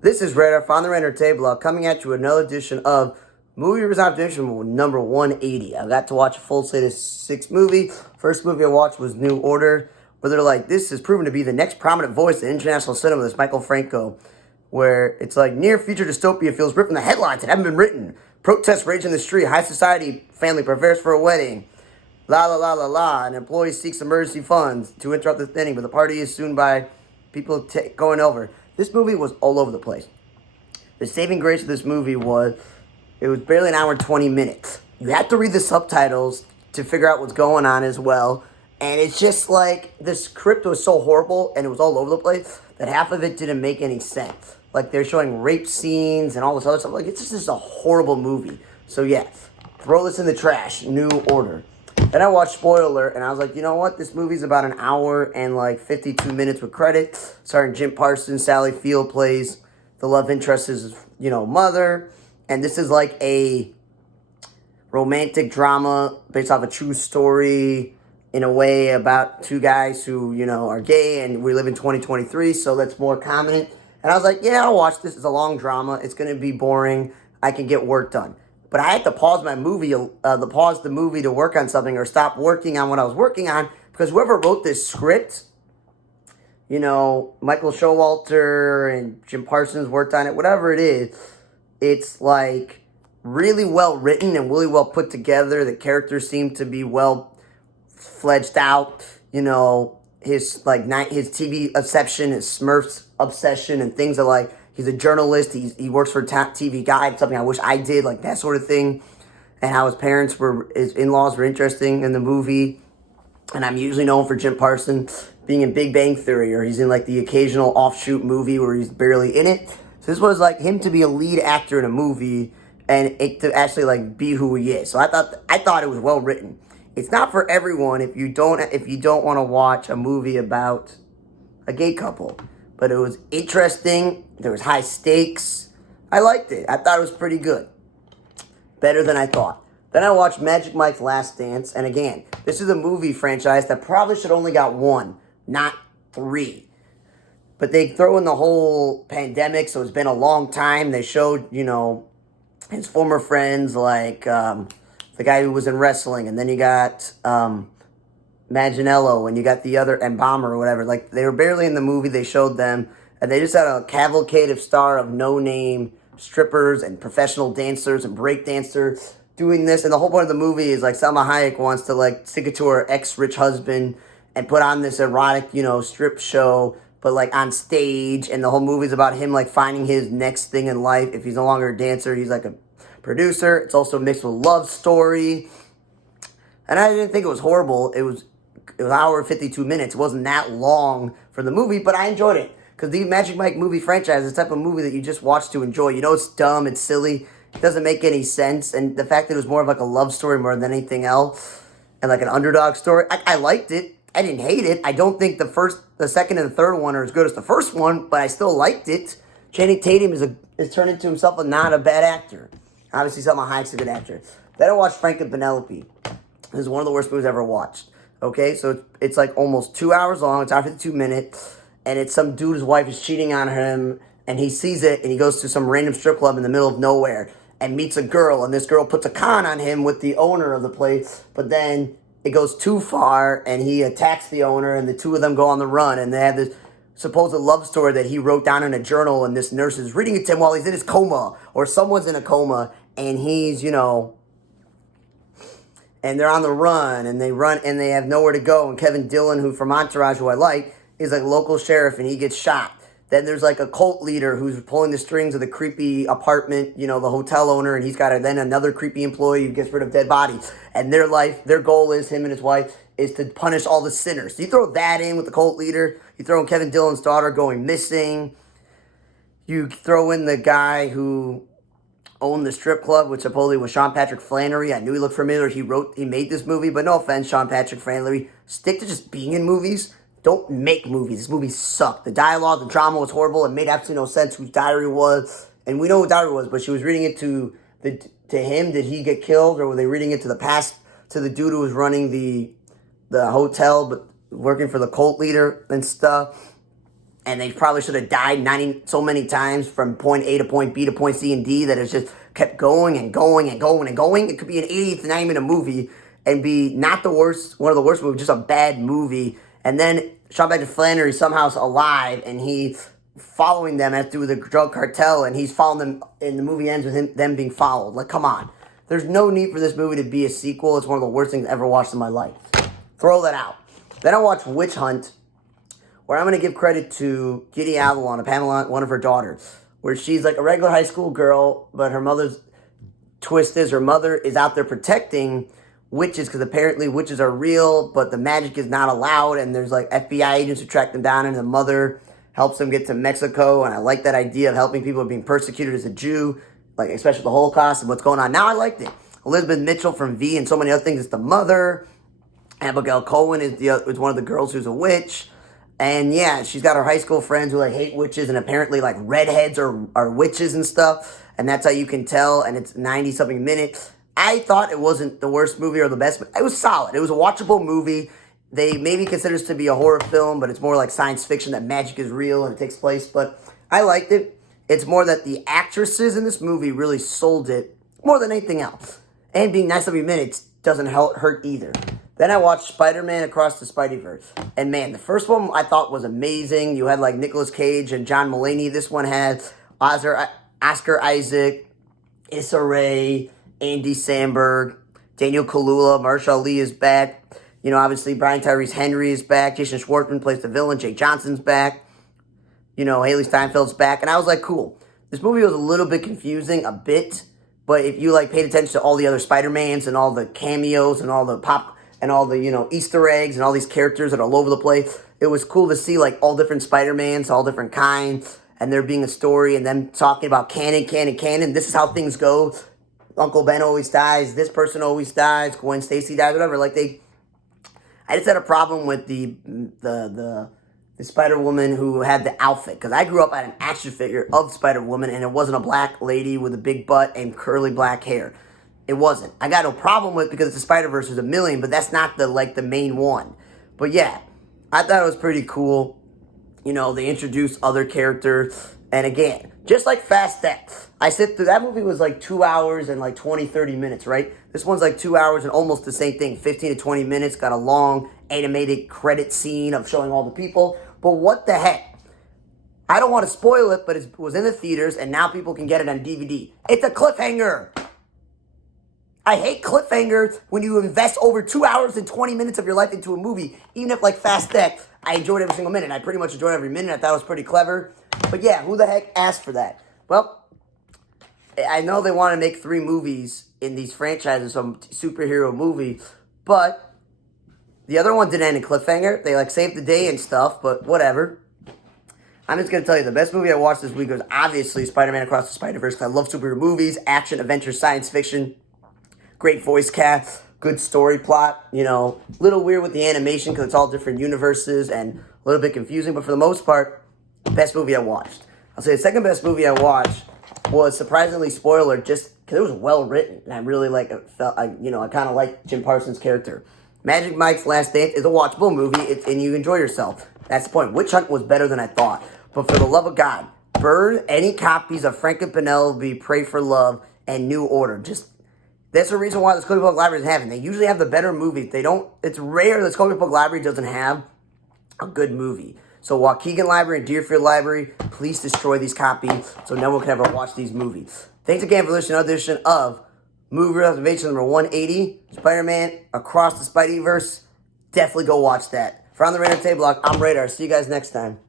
This is Radar, from the Random Table, coming at you with another edition of Movie Reviews Observation number 180. I got to watch a full slate of 6 movies. First movie I watched was New Order, where they're like, this is proven to be the next prominent voice in international cinema, this Michael Franco, where it's like near future dystopia feels ripped from the headlines that haven't been written. Protests rage in the street, high society family prepares for a wedding. La la la la la, an employee seeks emergency funds to interrupt the thinning, but the party is soon by people going over. This movie was all over the place. The saving grace of this movie was it was barely an hour and 20 minutes. You had to read the subtitles to figure out what's going on as well. And it's just like the script was so horrible and it was all over the place that half of it didn't make any sense. Like they're showing rape scenes and all this other stuff. Like it's just a horrible movie. So yeah, throw this in the trash. New Order. Then I watched Spoiler Alert, and I was like, you know what? This movie's about an hour and like 52 minutes with credits. Starring Jim Parsons, Sally Field plays the love interest is, mother. And this is like a romantic drama based off a true story in a way about two guys who, are gay, and we live in 2023, so that's more common. And I was like, yeah, I'll watch this. It's a long drama. It's going to be boring. I can get work done. But I had to pause my movie, pause the movie to work on something or stop working on what I was working on because whoever wrote this script, Michael Showalter and Jim Parsons worked on it, whatever it is, it's like really well written and really well put together. The characters seem to be well fledged out. His TV obsession, his Smurfs obsession, and things are like. He's a journalist. He works for TV Guide, something I wish I did, like that sort of thing. And how his in-laws were interesting in the movie. And I'm usually known for Jim Parsons being in Big Bang Theory, or he's in like the occasional offshoot movie where he's barely in it. So this was like him to be a lead actor in a movie and it to actually like be who he is. So I thought it was well written. It's not for everyone if you don't want to watch a movie about a gay couple. But it was interesting. There was high stakes. I liked it. I thought it was pretty good. Better than I thought. Then I watched Magic Mike's Last Dance. And again, this is a movie franchise that probably should only got 1, not 3. But they throw in the whole pandemic, so it's been a long time. They showed, his former friends, like the guy who was in wrestling. And then you got Manganiello, and you got the other, and Bomber or whatever. Like, they were barely in the movie. They showed them, and they just had a cavalcade of star of no-name strippers and professional dancers and break dancers doing this. And the whole point of the movie is, like, Salma Hayek wants to, like, stick it to her ex-rich husband and put on this erotic, strip show, but, like, on stage. And the whole movie is about him, like, finding his next thing in life. If he's no longer a dancer, he's, like, a producer. It's also mixed with love story. And I didn't think it was horrible. It was an hour and 52 minutes. It wasn't that long for the movie, but I enjoyed it. Because the Magic Mike movie franchise is the type of movie that you just watch to enjoy. It's dumb, it's silly, it doesn't make any sense. And the fact that it was more of like a love story more than anything else, and like an underdog story, I liked it. I didn't hate it. I don't think the second and the third one are as good as the first one, but I still liked it. Channing Tatum is turned into himself not a bad actor. Obviously, Salma Hayek's a good actor. Then I watched Frank and Penelope. This is one of the worst movies I've ever watched. Okay, so it's like almost 2 hours long. It's 52 minutes. And it's some dude's wife is cheating on him. And he sees it. And he goes to some random strip club in the middle of nowhere. And meets a girl. And this girl puts a con on him with the owner of the place. But then it goes too far. And he attacks the owner. And the two of them go on the run. And they have this supposed love story that he wrote down in a journal. And this nurse is reading it to him while he's in his coma. Or someone's in a coma. And he's, and they're on the run, and they have nowhere to go. And Kevin Dillon, who from Entourage, who I like, is like local sheriff, and he gets shot. Then there's like a cult leader who's pulling the strings of the creepy apartment, the hotel owner, and he's got then another creepy employee who gets rid of dead bodies. And their goal is, him and his wife, is to punish all the sinners. So you throw that in with the cult leader, you throw in Kevin Dillon's daughter going missing, you throw in the guy who owned the strip club, which supposedly was Sean Patrick Flanery. I knew he looked familiar. He made this movie, but no offense, Sean Patrick Flanery. Stick to just being in movies. Don't make movies. This movie sucked. The dialogue, the drama was horrible. It made absolutely no sense whose diary was. And we know who diary was, but she was reading it to him. Did he get killed? Or were they reading it to the past, to the dude who was running the hotel, but working for the cult leader and stuff? and they probably should have died 90 so many times from point A to point B to point C and D that it's just kept going and going and going and going. It could be an 80th, 90-minute movie and be not the worst, one of the worst movies, just a bad movie. And then Sean Patrick Flannery somehow's alive, and he's following them through the drug cartel, and he's following them, and the movie ends with them being followed. Like, come on. There's no need for this movie to be a sequel. It's one of the worst things I've ever watched in my life. Throw that out. Then I watched Witch Hunt, where I'm going to give credit to Giddy Avalon, Pamela, one of her daughters, where she's like a regular high school girl, but her mother's twist is her mother is out there protecting witches, because apparently witches are real, but the magic is not allowed, and there's like FBI agents who track them down, and the mother helps them get to Mexico, and I like that idea of helping people being persecuted as a Jew, like especially the Holocaust and what's going on. Now I liked it. Elizabeth Mitchell from V and so many other things is the mother. Abigail Cohen is one of the girls who's a witch. And yeah, she's got her high school friends who like hate witches, and apparently like redheads are witches and stuff. And that's how you can tell. And it's 90-something minutes. I thought it wasn't the worst movie or the best, but it was solid. It was a watchable movie. They maybe consider this to be a horror film, but it's more like science fiction, that magic is real and it takes place. But I liked it. It's more that the actresses in this movie really sold it more than anything else. And being 90 minutes doesn't hurt either. Then I watched Spider-Man Across the Spideyverse. And man, the first one I thought was amazing. You had like Nicolas Cage and John Mulaney. This one has Oscar Isaac, Issa Rae, Andy Samberg, Daniel Kaluuya, Mahershala Ali is back. You know, obviously Brian Tyree Henry is back. Jason Schwartzman plays the villain. Jake Johnson's back. You know, Haley Steinfeld's back. And I was like, cool. This movie was a little bit confusing, a bit. But if you like paid attention to all the other Spider-Mans and all the cameos and all the you know, Easter eggs and all these characters that are all over the place, it was cool to see like all different Spider-Mans, all different kinds, and there being a story and them talking about canon. This is how things go. Uncle Ben always dies. This person always dies. Gwen Stacy dies. Whatever. Like I just had a problem with the Spider-Woman who had the outfit, because I grew up at an action figure of Spider-Woman, and it wasn't a black lady with a big butt and curly black hair. It wasn't. I got no problem with it because the Spider-Verse is a million, but that's not the main one. But yeah, I thought it was pretty cool. You know, they introduced other characters. And again, just like Fast X, I sit through, that movie was like 2 hours and like 20, 30 minutes, right? This one's like 2 hours and almost the same thing, 15 to 20 minutes, got a long animated credit scene of showing all the people. But what the heck? I don't want to spoil it, but it was in the theaters, and now people can get it on DVD. It's a cliffhanger. I hate cliffhangers when you invest over 2 hours and 20 minutes of your life into a movie. Even if like Fast X, I enjoyed every single minute. I pretty much enjoyed every minute. I thought it was pretty clever. But yeah, who the heck asked for that? Well, I know they want to make 3 movies in these franchises, some superhero movie, but the other one didn't end in cliffhanger. They like saved the day and stuff, but whatever. I'm just going to tell you, the best movie I watched this week was obviously Spider-Man Across the Spider-Verse, because I love superhero movies, action, adventure, science fiction. Great voice cast, good story plot, you know, a little weird with the animation because it's all different universes and a little bit confusing, but for the most part, best movie I watched. I'll say the second best movie I watched was, surprisingly, spoiler, just because it was well written, and I really I kind of like Jim Parsons' character. Magic Mike's Last Dance is a watchable movie, and you enjoy yourself. That's the point. Witch Hunt was better than I thought, but for the love of God, burn any copies of Frank and Penelope, Pray for Love, and New Order. That's the reason why the Scotia Public Library doesn't have it. They usually have the better movies. It's rare that Scotia Public Library doesn't have a good movie. So Waukegan Library and Deerfield Library, please destroy these copies so no one can ever watch these movies. Thanks again for listening to another edition of Movie Reservation number 180, Spider-Man Across the Spideyverse. Definitely go watch that. For On the Radar Table, I'm Radar. See you guys next time.